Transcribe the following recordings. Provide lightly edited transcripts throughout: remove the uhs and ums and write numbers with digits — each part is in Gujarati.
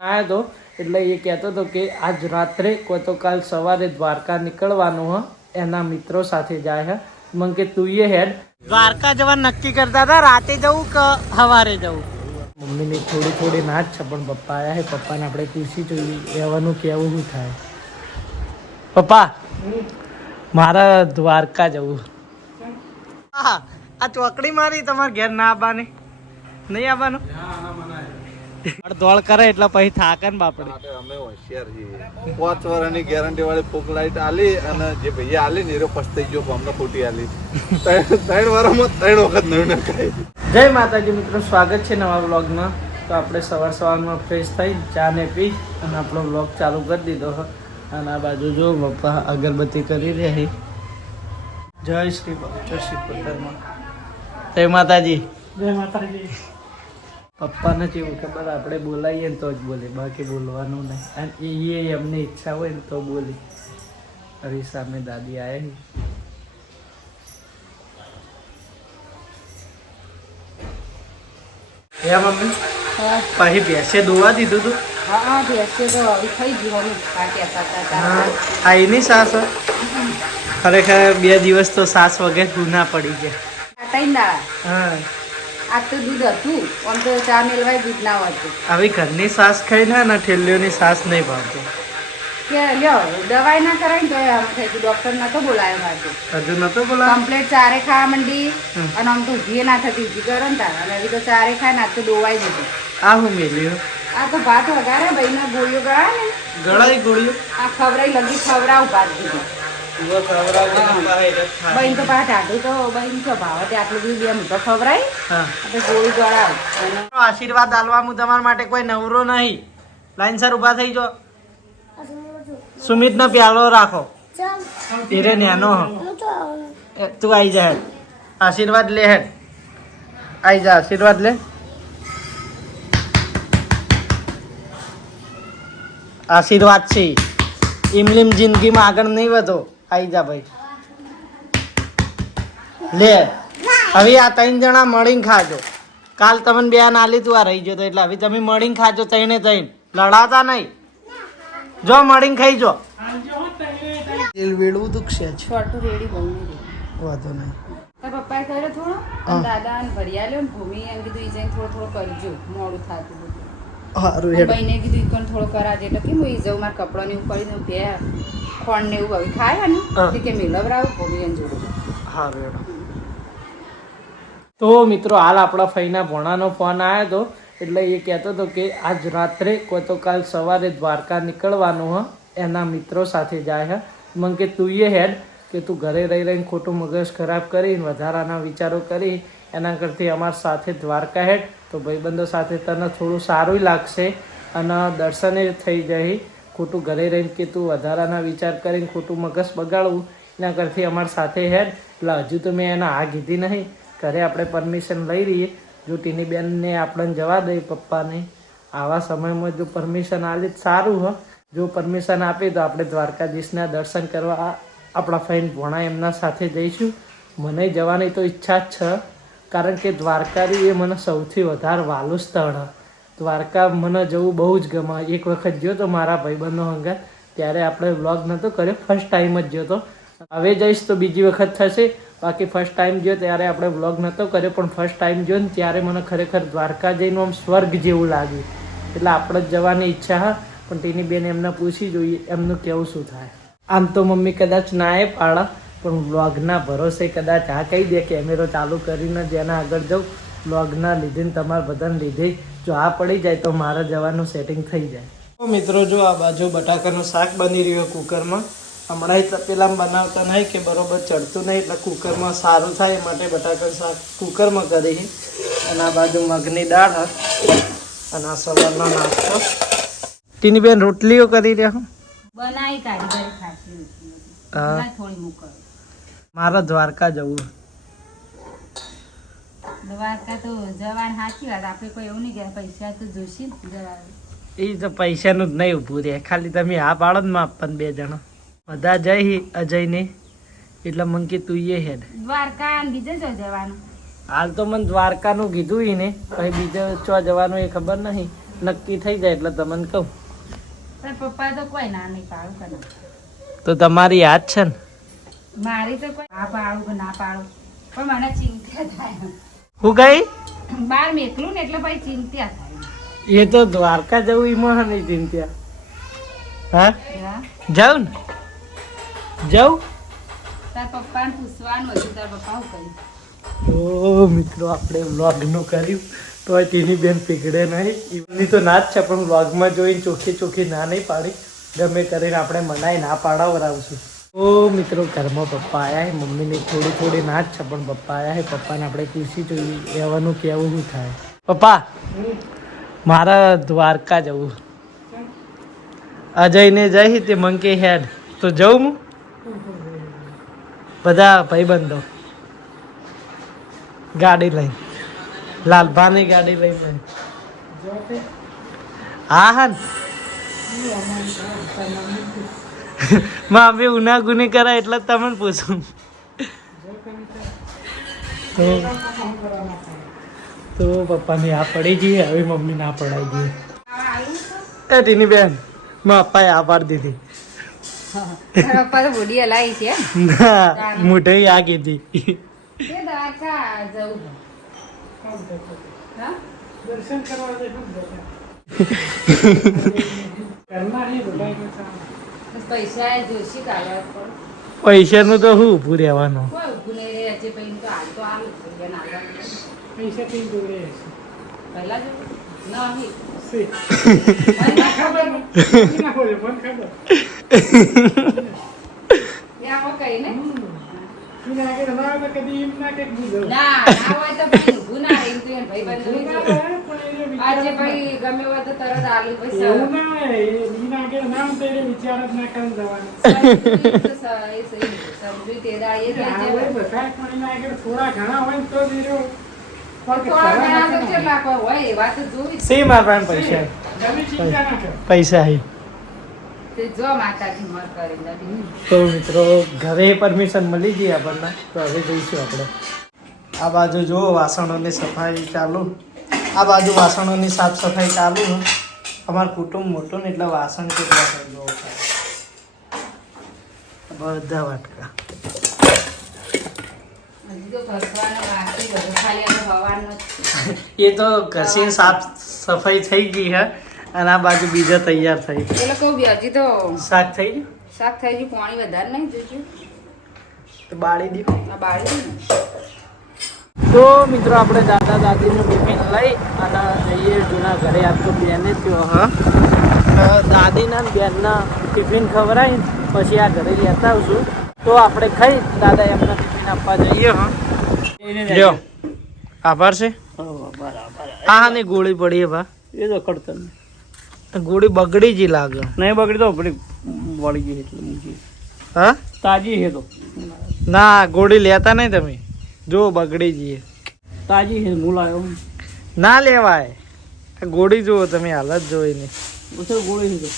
આયો તો એટલે એ કહેતો હતો કે આજ રાત્રે કોઈ તો કાલ સવારે દ્વારકા નીકળવાનું હ એના મિત્રો સાથે જાય હે મને કે તું એ હેડ દ્વારકા જવા નક્કી કરતા હતા રાતે જવું કે સવારે જવું મમ્મીની થોડી ના જ છે પણ પપ્પા આયા હે પપ્પાને આપણે પૂછી જોઈએ રહેવાનું કેવું શું થાય પપ્પા મારા દ્વારકા જવું હા આ ચોકડી મારી તમારે ઘેર ના આવવાની નહીં આવવાનું દોડ કરે એટલે પછી થાકે ને બાપડે અમે હોશિયાર છીએ 5 વર્ષની ગેરંટી વાળી ફોક લાઈટ આલી અને જે ભૈયા આલી ને એ પસ્તાઈ ગયો અમને ખોટી આલી 3 વર્ષમાં 3 વખત નવી નખાઈ. જય માતાજી મિત્રો, સ્વાગત છે નવા વ્લોગમાં. તો આપણે સવારમાં ફ્રેશ થઈ ચા ને પી અને આપણો વ્લોગ ચાલુ કરી દીધો અને આ બાજુ જો પપ્પા અગરબત્તી કરી રહ્યા. જય શ્રી પત્તરમાં જય માતાજી. જય માતાજી. પપ્પાને કેવું ખબર આપણે બોલાવીએ ને તો જ બોલે, બાકી બોલવાનું નહીં. અને એ એમની ઈચ્છા હોય ને તો બોલી. હરી સામે દાદી આવે હે મમ્મી પછી ભેંસે દોવા દીધું તું. હા ભેંસે તો થઈ ગયું આઈની સાસ ખરેખર 2 દિવસ તો સાસ વગર ગુના પડી ગયા. હા આ તો દૂધ હતું આમ તો ચા મેળવાય દૂધ ના હતું. આવી ઘરની સાસ ખાઈને ને ઠેલીઓની સાસ નહીં ભાવતી. કે લ્યો દવાઈ ના કરાય ને તો આમ થઈ ગયું. ડોક્ટર નતો બોલાયો મારે હજુ નતો બોલા કમ્પ્લેટ ચારે ખાવા માંડી અને આમ તો ઊભી ના થતી ઊભી કરો ને તારા અને હજી તો ચારે ખાય ને આ તો દોવાઈ દીધું. આ હું મેલ્યું આ તો ભાત વગાડે ભાઈ ના ગોળીઓ ગળા ને ગળાઈ ગોળ્યું આ ખવડાઈ લગી ખવડાવ ભાત દીધું. બહેન તો પાછ ઢાઢું તો બહેન તો ભાવ આટલું બધું બે મોટો ખવડાય આપણે ગોળી ગળાવ. આશીર્વાદ આલવા હું તમારા માટે કોઈ નવરો નહીં. લાઈનસર ઉભા થઈ જાઓ. સુમિત ને પ્યાલો રાખો. ધીરે નેનો તું આઈ જા હેડ. આશીર્વાદ લે હેડ. આઈ જા આશીર્વાદ લે. આશીર્વાદ છે ઇમલીમ જિંદગીમાં આગળ નહીં વધો. આઈ જા ભાઈ લે. હવે આ 3 જણા મળીને ખાજો. કાલ તમને બે નાલી તું આ રહી ગયો તો એટલે હવે તમે મળીને ખાજો. 3 લડાતા નહીં. જો મળીને ખાઈ જો. તેલ વેડવું દુખશે જ. છોટું રેડી બહુ વાંધો નહીં. તારા પપ્પાએ કર્યો થોડો અને દાદા અને ભરિયા લ્યો ને ભૂમિ એમ કીધું એ જઈને થોડો કરજો મોડું થતું બધું. સારું હેડ. બહેને કીધું ઈકોન થોડો કરાજે એટલે કે હું એ જઉં મારા કપડાં ને એવું કરીને બે ખોણ ને એવું હવે ખાય ને કે મેળવરાવું ભૂમિ એને જોડું. સારું હેડ. તો મિત્રો હાલ આપણા ફઈના ભોણાનો ફોન આવ્યો હતો એટલે એ કહેતો હતો કે આજ રાત્રે કોઈ તો કાલ સવારે દ્વારકા નીકળવાનું હ એના મિત્રો સાથે જાય હે. મને કે તું એ હેડ કે તું ઘરે રહીને ખોટું મગજ ખરાબ કરીને વધારાના વિચારો કરી એના કરતી અમારા સાથે દ્વારકા હેડ તો ભાઈબંધો સાથે તને થોડું સારું લાગશે અને દર્શને થઈ જાય. ખોટું ઘરે રહીને કે તું વધારાના વિચાર કરીને ખોટું મગજ બગાડવું એના કરતી અમારા સાથે હેડ. એટલે હજુ તો મેં એને આ કીધી નહીં. ઘરે આપણે પરમિશન લઈ રહીએ. જો ટીની બેનને આપણને જવા દઈએ પપ્પાને આવા સમયમાં જો પરમિશન આલે સારું હ. જો પરમિશન આપે તો આપણે દ્વારકાધીશના દર્શન કરવા આપણા ફ્રેન્ડ ભોણા એમના સાથે જઈશું. મને જવાની તો ઈચ્છા જ છે કારણ કે દ્વારકારી એ મને સૌથી વધારે વહાલું સ્થળ હ. દ્વારકા મને જવું બહુ જ ગમે. એક વખત ગયો તો મારા ભાઈબંધો હંગાત ત્યારે આપણે વ્લોગ નહોતો કર્યો. ફર્સ્ટ ટાઈમ જ ગયો તો. હવે જઈશ તો બીજી વખત થશે. બાકી ફર્સ્ટ ટાઈમ ગયો ત્યારે આપણે વ્લોગ નહોતો કર્યો પણ ફર્સ્ટ ટાઈમ ગયો ને ત્યારે મને ખરેખર દ્વારકા જઈને આમ સ્વર્ગ જેવું લાગ્યું. એટલે આપણે જ જવાની ઈચ્છા હા પણ તેની બેન એમને પૂછી જોઈએ એમનું કેવું શું થાય. આમ તો મમ્મી કદાચ ના એ પાડા પણ વ્લોગના ભરોસે કદાચ આ કહી દે કેમેરો ચાલુ કરીને જેના આગળ જાઉં વ્લોગના લીધે ને તમારા બધાને લીધે જો આ પડી જાય તો મારે જવાનું સેટિંગ થઈ જાય. તો મિત્રો જો આ બાજુ બટાકાનું શાક બની રહ્યું કુકરમાં. હમણાં તપેલામાં બનાવતા નહીં કે બરોબર ચડતું નહીં એટલે કુકરમાં સારું થાય એ માટે બટાકાનું શાક કુકરમાં કરી. અને આ બાજુ મગની દાળ અને આ સવારનો નાસ્તો. ટીની બેન રોટલીઓ કરી રહ્યા બનાવી કાઢી ખાતી થોડી મૂકો. મારે દ્વારકા જવું. દ્વારકા તો જવાન સાચી વાત. આપણે કોઈ એવું નહીં કે પૈસા તો જોશે જવા. એ તો પૈસાનું જ નહીં ઊભું રહે. ખાલી તમે હા પાડો જ માં પણ 2 જણા બધા જઈ અજયને એટલે મને કે તું એ હેડ દ્વારકા બીજે જો જવાનું. હાલ તો મને દ્વારકાનું કીધું ને પછી બીજે ચો જવાનું એ ખબર નહીં નક્કી થઈ જાય એટલે તમને કહું. તાર પપ્પા તો કોઈ ના નહીં પાડું કે ના. તો તમારી યાદ છે ને? મારી તો કોઈ ના પાડું કે ના પાડું પણ મને ચિંતા થાય. હું ગઈ બાર મેકલું ને એટલે ભાઈ ચિંતા થાય. એ તો દ્વારકા જવું એમાં નહીં ચિંતા. હા હા? જાઉં ને જાઉં. તાર પપ્પાને પૂછવાનું હતું તાર પપ્પા શું કર્યું? ઓ મિત્રો આપણે વ્લોગનું કર્યું તો તેની બેન પીગળે નહીં. એમની તો ના જ છે પણ વ્લોગમાં જોઈને ચોખ્ખી ચોખ્ખી ના નહીં પાડી. ગમે કરીને આપણે મનાઈ ના પાડાવરાવશું. ઓ મિત્રો ઘરમાં પપ્પા આવ્યા છે. મમ્મીની થોડી થોડી ના જ છે પણ પપ્પા આવ્યા છે. પપ્પાને આપણે પૂછી જોઈએ રહેવાનું કેવું શું થાય. પપ્પા મારા દ્વારકા જવું. અજયને જઈ તે મંકી હેડ તો જવું હું બધા ભાઈબંધો ગાડી લઈને લાલભાની ગાડી લઈને. હા હા માં ઉના ગુની કરાય એટલે તમને પૂછું. તો પપ્પાની આ પડી ગઈ હવે મમ્મી ના પડાઈ ગઈ. એ ટીની બેન માં પપ્પાએ આ પાડી દીધી. તારા પપ્પા તો બોડી હલાવી છે. ના મોઢે આ કીધી. એ દ્વારકા જવું છે. હા? દર્શન કરવા પૈસા એ જોશી કાઢવા પણ પૈસાનું તો શું ઊભું રહેવાનું. કોઈ ઊભું નહીં રહે હજી પછી તો હાલ તો આવું જ છે નાગા પૈસા કઈ જોડે પહેલા જો નહીં કઈ ને ના હોય તો પછી ઊભું ના રહે તું ભાઈ બંધ આજે ભાઈ ગમે હોય તો તરત આલુ પૈસા સમજુ તે દાડીએ થોડા ઘણા તો કેટલા હોય એવા તો જોઈ સે મારા પૈસા પૈસા હે તે જો માતાજી મર કરી નથી. તો મિત્રો ઘરે પરમિશન મળી ગઈ આપણને તો હવે જઈશું આપણે. આ બાજુ જુઓ વાસણોની સફાઈ ચાલુ. આ બાજુ વાસણોની સાફ સફાઈ ચાલુ. અમારું કુટુંબ મોટું ને એટલે વાસણ કેટલા છે જુઓ બધા વાટકા. હજી તો ઘસવાનો બાકી બધું ખાલી આ હવાનો જ છે. એ તો ઘસી સાફ સફાઈ થઈ ગઈ હે અને આ બાજુ બીજા તૈયાર થઈ. એ લોકો બી હજી તો શાક થઈ ગયું શાક થઈ ગયું પાણી વધારે નહીં જોઈશું તો બાળી દીધું. આ બાળી ને તો મિત્રો આપણે દાદા દાદીનું ટિફિન લઈ અને જઈએ જૂના ઘરે. આજ તો બેને થયો હા દાદીના ને બેનના ટિફિન ખવડાવી પછી આ ઘરે લેતા આવશું. તો આપણે ખાઈ દાદા એમના ટિફિન આપવા જઈએ. હા લ્યો આભાર છે. હા ની ગોળી પડી બા એ તો કડતર ગોળી બગડી જ લાગે. નહીં બગડી તો પેલી વળી ગઈ એટલે મૂકી હા તાજી છે તો ના ગોળી લેતા નહીં તમે જો બગડી જઈએ. તાજી છે હું લાવ્યો ના લેવાય ગોળી જુઓ તમે હાલત જોઈ નહીં. ઓછો ગોળી છે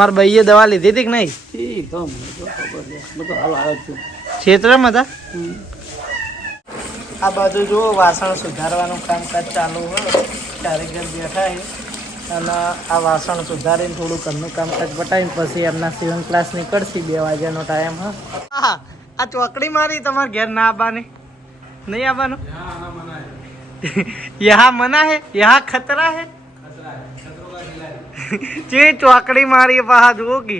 મારા ભાઈએ દવા લીધી હતી કે નહીં? ઠીક તો મને તો ખબર છે હું તો હાલ આવ્યો છું. ક્ષેત્રમાં હતા. આ બાજુ જુઓ વાસણ સુધારવાનું કામકાજ ચાલુ હોય. કારીગર બેઠા છે અને આ વાસણ સુધારીને થોડું ઘરનું કામકાજ પટાવીને પછી એમના સીવન ક્લાસ નીકળશે. 2 વાગ્યાનો ટાઈમ. હા આ ચોકડી મારી તમારે ઘેર ના આવવાની નહીં આવવાનું. યહાં મના હે યહાં ખતરા હે. જે ચોકડી મારી પાહા જુઓ કે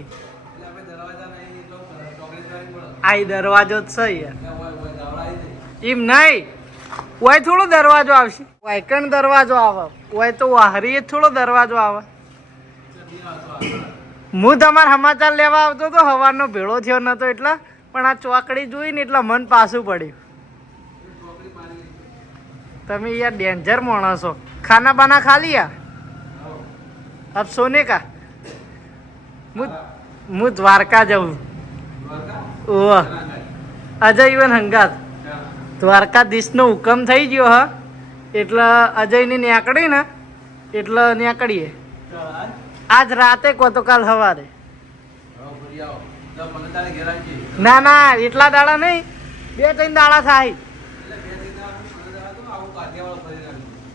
આ દરવાજો જ છે યાર. એમ નહીં ઓય થોડો દરવાજો આવશે. વાયકણ દરવાજો આવે ઓય તો વાહરી થોડો દરવાજો આવે. હું તમારા સમાચાર લેવા આવતો તો સવારનો ભેળો થયો નતો એટલે પણ આ ચોકડી જોઈને એટલે મન પાછું પડ્યું. તમે યાર ડેન્જર માણસ છો. ખાના બાના ખા લિયા अब सोने का હું દ્વારકા જવું. ઓહ અજય ઇવન હંગાત દ્વારકાધીશનો હુકમ થઈ ગયો હ એટલે અજયની નેકડી ને એટલે નેકડીએ આજ રાતે કો તો કાલ સવારે. ના ના એટલા દાડા નહીં 2-3 દાડા થાય.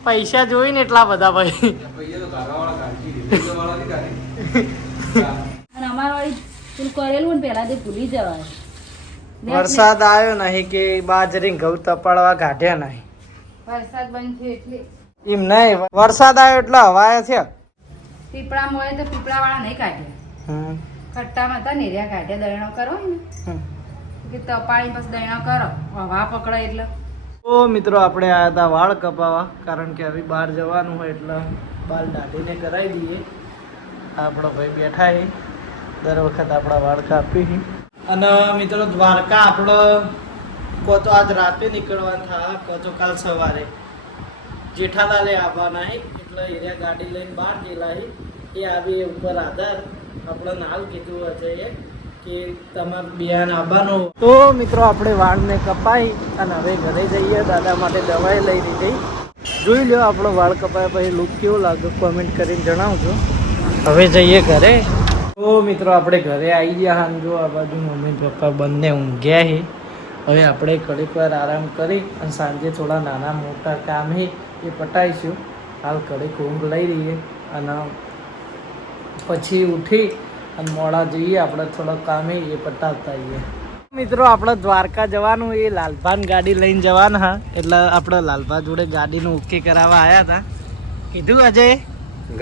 પૈસા જોઈ ને એટલા બધા ભાઈ. અને અમાર વાળી પેલું કરેલું ને પેલા તે ભૂલી જવાય. વરસાદ આવ્યો નહીં કે બાજરી ઘઉં તપાડવા કાઢ્યા નહીં. વરસાદ બંધ થયો એટલે એમ નહીં, વરસાદ આવ્યો એટલે હવાયા છે. પીપળા મળે તો પીપળા વાળા નહીં કાઢ્યા. ખટ્ટામાં હતા ને એરિયા કાઢ્યા દયણો કરો ને કે તપાડી પછી દયણો કરો હવા પકડાય એટલે. તો મિત્રો આપણે આવ્યા હતા વાળ કપાવવા, કારણ કે હવે બહાર જવાનું હોય એટલે બાલ દાઢીને કરાવી દઈએ. આપણો ભાઈ બેઠા છે, દર વખત આપણા વાળ કાપી છે. અને મિત્રો દ્વારકા આપણો કો તો આજ રાતે નીકળવાનું થાય, કો તો કાલ સવારે જેઠાલાલે આવવાના છે, એટલે એરિયા ગાડી લઈને બહાર ગયેલા છે. એ આવી ઉપર આધાર આપણે નાલ કીધું હશે કે તમારે બિયાન આવવાનું. તો મિત્રો આપણે વાળને કપાઈ અને હવે ઘરે જઈએ. દાદા માટે દવાઈ લઈ લીધી. જોઈ લો આપણો વાળ કપાય પછી લુક કેવો લાગે કોમેન્ટ કરીને જણાવજો. હવે જઈએ ઘરે. તો મિત્રો આપણે ઘરે આવી ગયા. જો આ બાજુ મમ્મી પપ્પા બંને ઊંઘ્યા છે. હવે આપણે ઘડીક વાર આરામ કરી અને સાંજે થોડા નાના મોટા કામ છે એ પટાઈશું. હાલ ઘડીક ઊંઘ લઈ રહીએ અને પછી ઉઠી અને મોડા જઈએ. આપણે થોડો કામ એ પટાવતા આવીએ. મિત્રો આપણે દ્વારકા જવાનું, એ લાલભાન ગાડી લઈને જવાના હા, એટલે આપણે લાલભા જોડે ગાડીનું ઓકે કરાવવા આવ્યા હતા. કીધું અજય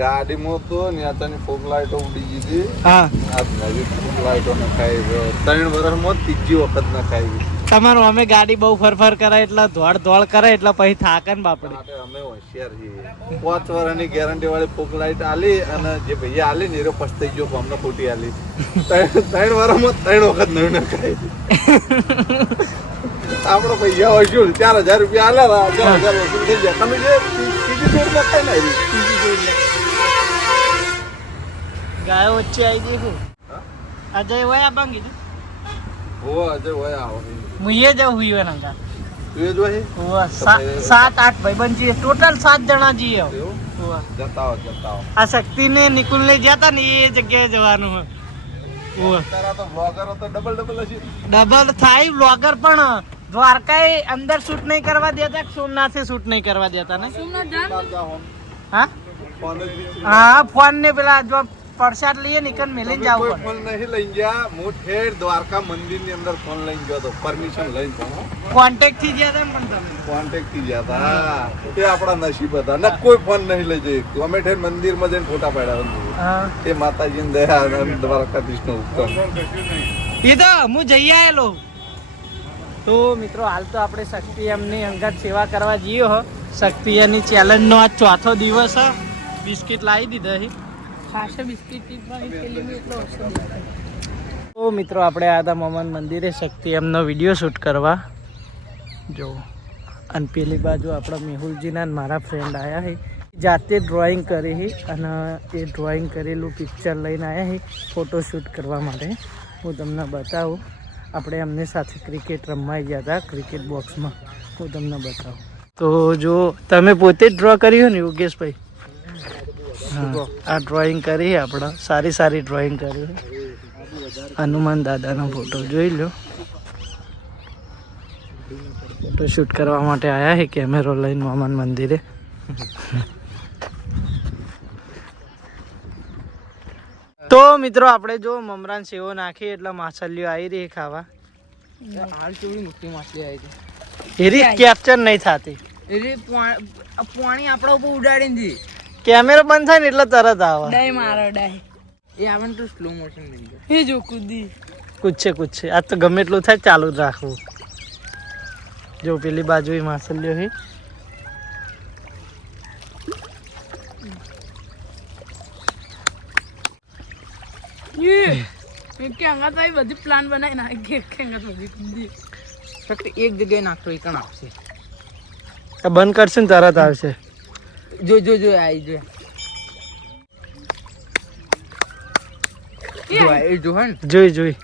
ગાડીમાં તો નેતાની ફોક લાઈટો ઉડી ગઈ. હા, આ નવી ફોક લાઈટો નખાઈ 3 વર્ષમાં ત્રીજી વખત નખાઈ. તમારું અમે ગાડી બહુ ફરફર કરે એટલે દોડ કરે એટલે પછી થાકે ને બાપડે. અમે હોશિયાર છીએ. 5 વર્ષની ગેરંટી વાળી ફોક લાઈટ આલી અને જે ભૈયા આલી ને એ પસ્તાઈ ગયો, અમને ખોટી આલી. 3 વર્ષમાં 3 વખત નવી નખાઈ. આપણો પૈસા વસૂલ 4000 રૂપિયા આલ્યા હતા, 4000 વસૂલ થઈ ગયા. તમે જે ત્રીજી જોડ નખાઈ ને આવી ત્રીજી જોડ ગાયો વચ્ચે આવી ગઈ હું અજય હોય આ બાંગી દે હો અજય હોય આવો મુઈએ જ હુઈ નંગા તું એ જોઈ હુआ 7-8 ભાઈબંધ છીએ, ટોટલ 7 જણા છીએ. હુआ જતાઓ આ શક્તિ ને નિકુલ ને જતા ને એ જગ્યાએ જવાનું હોય. હુआ તારા તો બ્લોગરો તો ડબલ હશે. ડબલ થાય બ્લોગર, પણ દ્વારકાએ અંદર શૂટ નહીં કરવા દેતા, સોમનાથે શૂટ નહીં કરવા દેતા ને. હા હા, ફોન ને પેલા જો પ્રસાદ લઈએ નીકળ મેલીને જાવ. ફોન નહીં લઈ ગયા. હું ઠેર દ્વારકા મંદિર ની અંદર ફોન લઈને ગયો તો, પરમિશન લઈને. કોન્ટેક્ટ થી ગયા હતા પણ તમે કોન્ટેક્ટ થી ગયા હતા. તે આપણા નસીબ હતા ને, કોઈ ફોન નહીં લઈ જઈએ. અમે ઠેર મંદિર માં જઈને ફોટા પાડ્યા. હા, એ માતાજી ને દયા અને દ્વારકાધીશ નો ઉપકાર. એ તો હું જઈ આવેલો. તો મિત્રો હાલ તો આપણે શક્તિ એમની અંગત સેવા કરવા જઈએ હો. શક્તિ એની ચેલેન્જ નો આજ 4થો દિવસ હ. બિસ્કિટ લાવી દીધા છે. ખાસા બિસ્કિટ તો મિત્રો આપણે આવ્યા હતા મમન મંદિરે શક્તિ એમનો વિડીયો શૂટ કરવા. જો અને પેલી બાજુ આપણા મેહુલજીના મારા ફ્રેન્ડ આવ્યા છે, જાતે ડ્રોઈંગ કરી છે અને એ ડ્રોઈંગ કરેલું પિક્ચર લઈને આવ્યા છે ફોટોશૂટ કરવા માટે. હું તમને બતાવું. આપણે એમની સાથે ક્રિકેટ રમવા ગયા હતા ક્રિકેટ બોક્સમાં. હું તમને બતાવું. તો જો તમે પોતે જ ડ્રો કર્યું ને યોગેશભાઈ? હા, આ ડ્રોઈંગ કરી આપણે સારી ડ્રોઈંગ કરી. હનુમાન દાદાનો ફોટો જોઈ લો. ફોટો શૂટ કરવા માટે આવ્યા છે કેમેરો લઈને મમન મંદિરે. તો મિત્રો આપણે જો મમરાન સેવો નાખી એટલે માછલીઓ આવી રહી ખાવા. હાલ કેવડી મોટી માછલી આવી છે. એરી કેપ્ચર નહીં થતી. એટલે પાણી આપણા ઉપર ઉડાડીને દી. કેમેરો બંધ થાય ને એટલે તરત આવે. ડાય મારો ડાય એ આવે તો સ્લો મોશન લઈ જાય. એ જો કૂદી કૂદશે આ તો ગમે એટલું થાય ચાલુ જ રાખવું. જો પેલી બાજુ માછલીઓ છે. બધી પ્લાન બનાવી નાખી ફક્ત એક જગ્યાએ નાખતો એ કણ આવશે. બંધ કરશે ને તરત આવશે. જો આવી જો હે જોઈ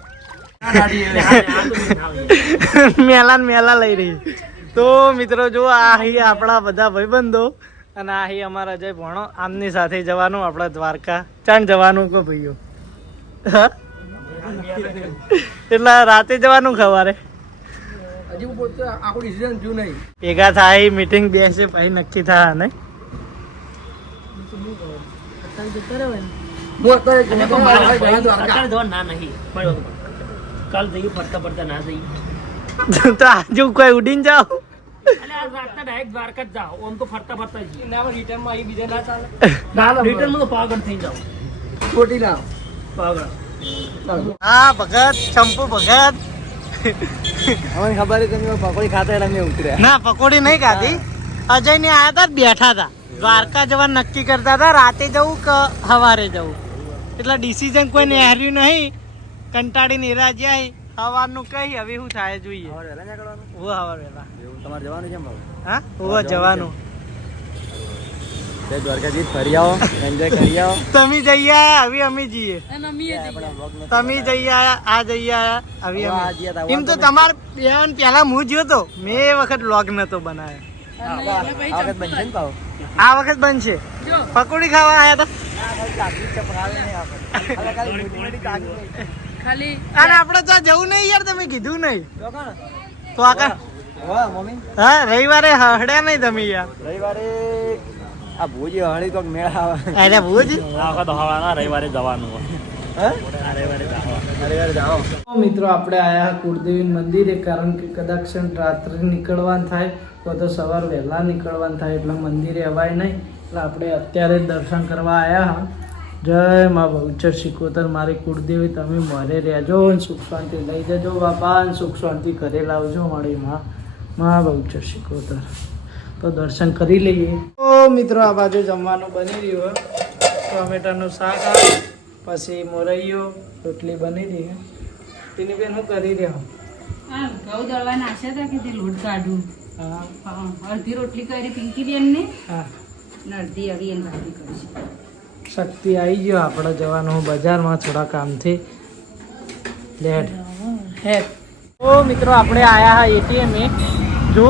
મેલા લઈ રહી. તો મિત્રો જો આહી આપણા બધા ભાઈબંધો અને આહી અમારા અજય ભણો. આમની સાથે જવાનું આપણા દ્વારકા. ચાણ જવાનું કો ભાઈઓ? એટલે રાતે જવાનું ખવારે હજી આખું ડિસિઝન જો નહીં ભેગા થાય મીટિંગ બેસે પછી નક્કી થાય ને. કાલ જઈએ ફરતા ફરતા ના જઈએ તો આજુ કોઈ ઉડીને જાઓ એટલે આ રાતના ડાયરેક્ટ દ્વારકા જ જાઓ આમ તો ફરતા ફરતા જઈએ રિટર્નમાં અહીં બીજા ના ચાલે રિટર્નમાં તો પાવાગઢ થઈ જાઓ પાવાગઢ હા ભગત ચંપુ ભગત ખબર તમે પકોડી ખાતા એટલે અમે ઉતર્યા ના પકોડી નહીં ખાધી અજય ને આયા હતા બેઠા હતા દ્વારકા જવા નક્કી કરતા હતા રાતે જવું કે સવારે જવું એટલે ડિસિઝન કોઈ હાર્યું નહીં કંટાળીને એરા જાય સવારનું કઈ હવે શું થાય જોઈએ વહેલા નીકળવાનું ઓ સવાર વેલા એવું તમારે જવાનું છે ભાવ હા ઓ જવાનું જય દ્વારકાધીશ ફરી આવો એન્જોય કરી આવો તમે જઈ આયા હવે અમે જઈએ તમે જઈ આયા આ જઈ આયા હવે આ અમે ગયા તા, એમ તો તમારે બેન પેલા હું જ્યો તો મેં એ વખત વ્લોગ નતો બનાવ્યો આ વખત બનશે ને ભાવ આ વખત બનશે પકોડી ખાવા આયા ખાલી હતા અને આપણે તો જવું નહીં યાર તમે કીધું નહીં તો આકા વાહ મમ્મી હા રવિવારે હડ્યા નહીં તમે યાર રવિવારે આ ભુજી હળી કોક મેળા આવે અરે ભુજ આ વખત હવાના રવિવારે જવાનું હા આ રવિવારે જવાનું રવિવારે જાઓ મિત્રો આપણે આયા કુળદેવી મંદિરે કારણ કે કદાચ રાત્રે નીકળવાનું થાય તો સવાર વહેલા નીકળવાનું થાય એટલે મંદિરે અવાય નહીં એટલે આપણે અત્યારે જ દર્શન કરવા આવ્યા હા જય મા બહુચર શિકોતર મારી કુળદેવી તમે મારે રહેજો અને સુખ શાંતિ લઈ જજો બાપા અને સુખ શાંતિ ઘરે લાવજો મારી મા બહુચર શિકોતર તો દર્શન કરી લઈએ તો મિત્રો આ બાજુ જમવાનું બની રહ્યું ટોમેટાનું શાક પછી મોરૈયો રોટલી બની રહી તેની બેન હું કરી રહ્યો હા ઘઉં દળવા નાખ્યા હતા કે તે લોટ કાઢું હા હા, અડધી રોટલી કરી પિંકી બેન ને હા ને અડધી આવી એને ભાભી કરશે શક્તિ આવી ગયો આપણે જવાનું બજારમાં થોડા કામથી લેટ ઓ મિત્રો આપણે આયા હા એટીએમ જો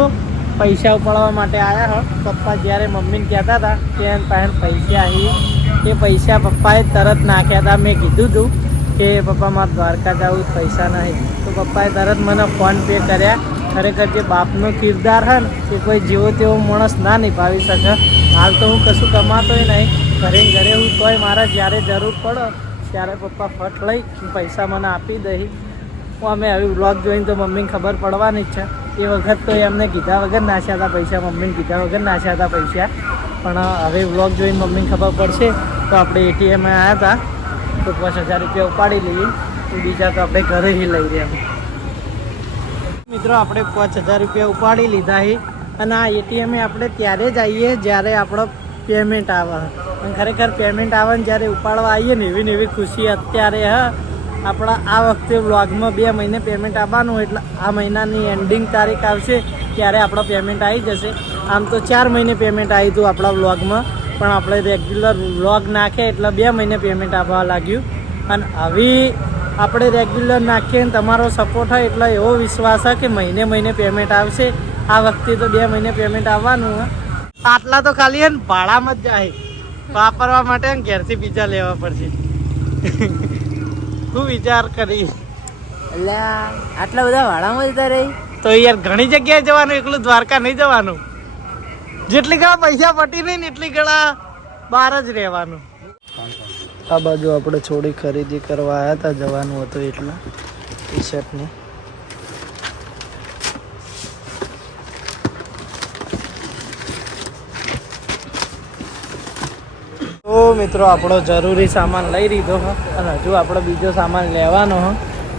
પૈસા ઉપાડવા માટે આયા હા પપ્પા જ્યારે મમ્મીને કહેતા હતા કે એના પાસે પૈસા આવી એ પૈસા પપ્પાએ તરત નાખ્યા હતા મેં કીધું હતું કે પપ્પા મારે દ્વારકા જવું પૈસા નહીં તો પપ્પાએ તરત મને ફોન પે કર્યા ખરેખર જે બાપનો કિરદાર છે ને એ કોઈ જેવો તેવો માણસ ના નિભાવી શકે હાલ તો હું કશું કમાતોય નહીં ઘરે હું તોય મારા જ્યારે જરૂર પડે ત્યારે પપ્પા ફટ લઈ પૈસા મને આપી દઈ હું અમે હવે વ્લોગ જોઈને તો મમ્મીને ખબર પડવાની જ છે એ વખત તો એમને કીધા વગર નાખ્યા હતા પૈસા મમ્મીને કીધા વગર નાખ્યા હતા પૈસા પણ હવે વ્લોગ જોઈને મમ્મીને ખબર પડશે તો આપણે એટીએમે આવ્યા હતા તો 5000 રૂપિયા ઉપાડી લઈએ તો બીજા તો આપણે ઘરે જ લઈ રહ્યા મિત્રો આપણે 5000 રૂપિયા ઉપાડી લીધા છે અને આ એટીએમે આપણે ત્યારે જ આવીએ જ્યારે આપણો પેમેન્ટ આવે અને ખરેખર પેમેન્ટ આવે ને જ્યારે ઉપાડવા આવીએ ને એવી ખુશી અત્યારે આપણા આ વખતે વ્લોગમાં 2 મહિને પેમેન્ટ આપવાનું એટલે આ મહિનાની એન્ડિંગ તારીખ આવશે ત્યારે આપણો પેમેન્ટ આવી જશે આમ તો 4 મહિને પેમેન્ટ આવ્યું હતું આપણા વ્લોગમાં પણ આપણે રેગ્યુલર વ્લોગ નાખે એટલે 2 મહિને પેમેન્ટ આપવા લાગ્યું અને હવે આપણે રેગ્યુલર નાખીએ ને તમારો સપોર્ટ હોય એટલે એવો વિશ્વાસ છે કે મહિને પેમેન્ટ આવશે આ વખતે તો 2 મહિને પેમેન્ટ આવવાનું આટલા તો ખાલી હે ને ભાડામાં જ જાય વાપરવા માટે ઘેરથી બીજા લેવા પડશે શું વિચાર કરી એટલે આટલા બધા ભાડામાં જતા રહી તો યાર ઘણી જગ્યાએ જવાનું એકલું દ્વારકા નહીં જવાનું જેટલી ઘણા પૈસા પટી નહીં ને એટલી ઘણા બહાર જ રહેવાનું આ બાજુ આપણે થોડી ખરીદી કરવા આવ્યા હતા જવાનું હતું એટલે ટી શર્ટની તો મિત્રો આપણો જરૂરી સામાન લઈ લીધો હ અને હજુ આપણો બીજો સામાન લેવાનો હ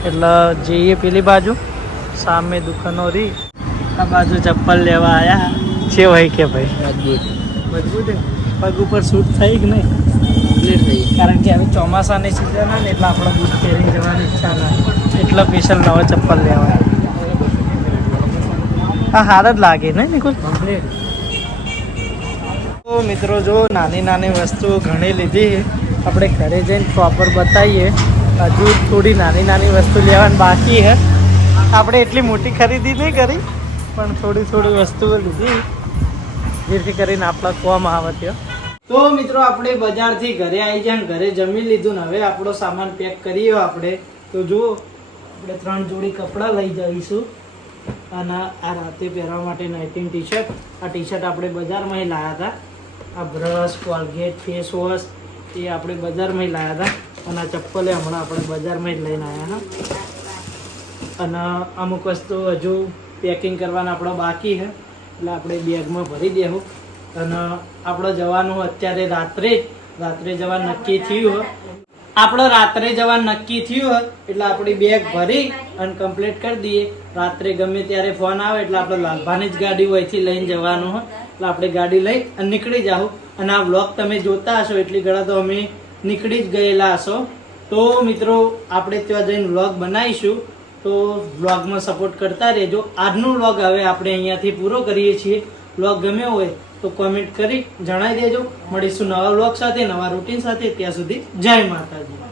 એટલે જઈએ પેલી બાજુ સામે દુકાનો રહી આ બાજુ ચપ્પલ લેવા આવ્યા છે હોય કે ભાઈ મજબૂત પગ ઉપર શૂટ થઈ કે નહીં કારણ કે હવે ચોમાસાની સિઝન ને એટલે આપણે બૂટ પહેરીને જવાની ઈચ્છા ના એટલે સ્પેશિયલ નવા ચપ્પલ લેવા આ હાર જ લાગે ને નિકુલ તો મિત્રો જો નાની વસ્તુઓ ઘણી લીધી આપણે ઘરે જઈને પ્રોપર બતાવીએ હજુ થોડી નાની વસ્તુ લેવાની બાકી છે આપણે એટલી મોટી ખરીદી નહીં કરી પણ થોડી વસ્તુઓ લીધી જેથી કરીને આપણા કોમ આવે ત્યાં તો મિત્રો આપણે બજારથી ઘરે આવી જાય ઘરે જમી લીધું ને હવે આપણો સામાન પેક કરીએ આપણે તો જુઓ આપણે 3 જોડી કપડાં લઈ જઈશું અને આ રાતે પહેરવા માટે નાઇટિંગ ટી શર્ટ આ ટી શર્ટ આપણે બજારમાં લાવ્યા હતા આ બ્રશ કોલગેટ ફેસ વોશ એ આપણે બજારમાં લાવ્યા હતા અને આ ચપ્પલે હમણાં આપણે બજારમાં જ લઈને આવ્યા હતા. અને અમુક વસ્તુ હજુ પેકિંગ કરવાના આપણો બાકી છે એટલે આપણે બેગમાં ભરી દેવું. અને આપણે જવાનું અત્યારે રાત્રે જવા નક્કી થયું. આપણે રાત્રે જવા નક્કી થયું એટલે આપણી બેગ ભરી અને કમ્પ્લીટ કરી દઈએ. રાત્રે ગમે ત્યારે ફોન આવે એટલે આપણે લાલભાની જ ગાડી હોયથી લઈને જવાનું હોય એટલે આપણે ગાડી લઈ અને નીકળી જાઉં. અને આ વ્લોગ તમે જોતા હશો એટલી ઘણા તો અમે નીકળી જ ગયેલા હશો. તો મિત્રો આપણે ત્યાં જઈને વ્લોગ બનાવીશું, તો વ્લોગમાં સપોર્ટ કરતા રહેજો. આજનો વ્લોગ હવે આપણે અહીંયાથી પૂરો કરીએ છીએ. વ્લોગ ગમ્યો હોય તો કોમેન્ટ કરી જણાવી દેજો. મળીશું નવા વ્લોગ સાથે, નવા રૂટીન સાથે. ત્યાં સુધી જય માતાજી.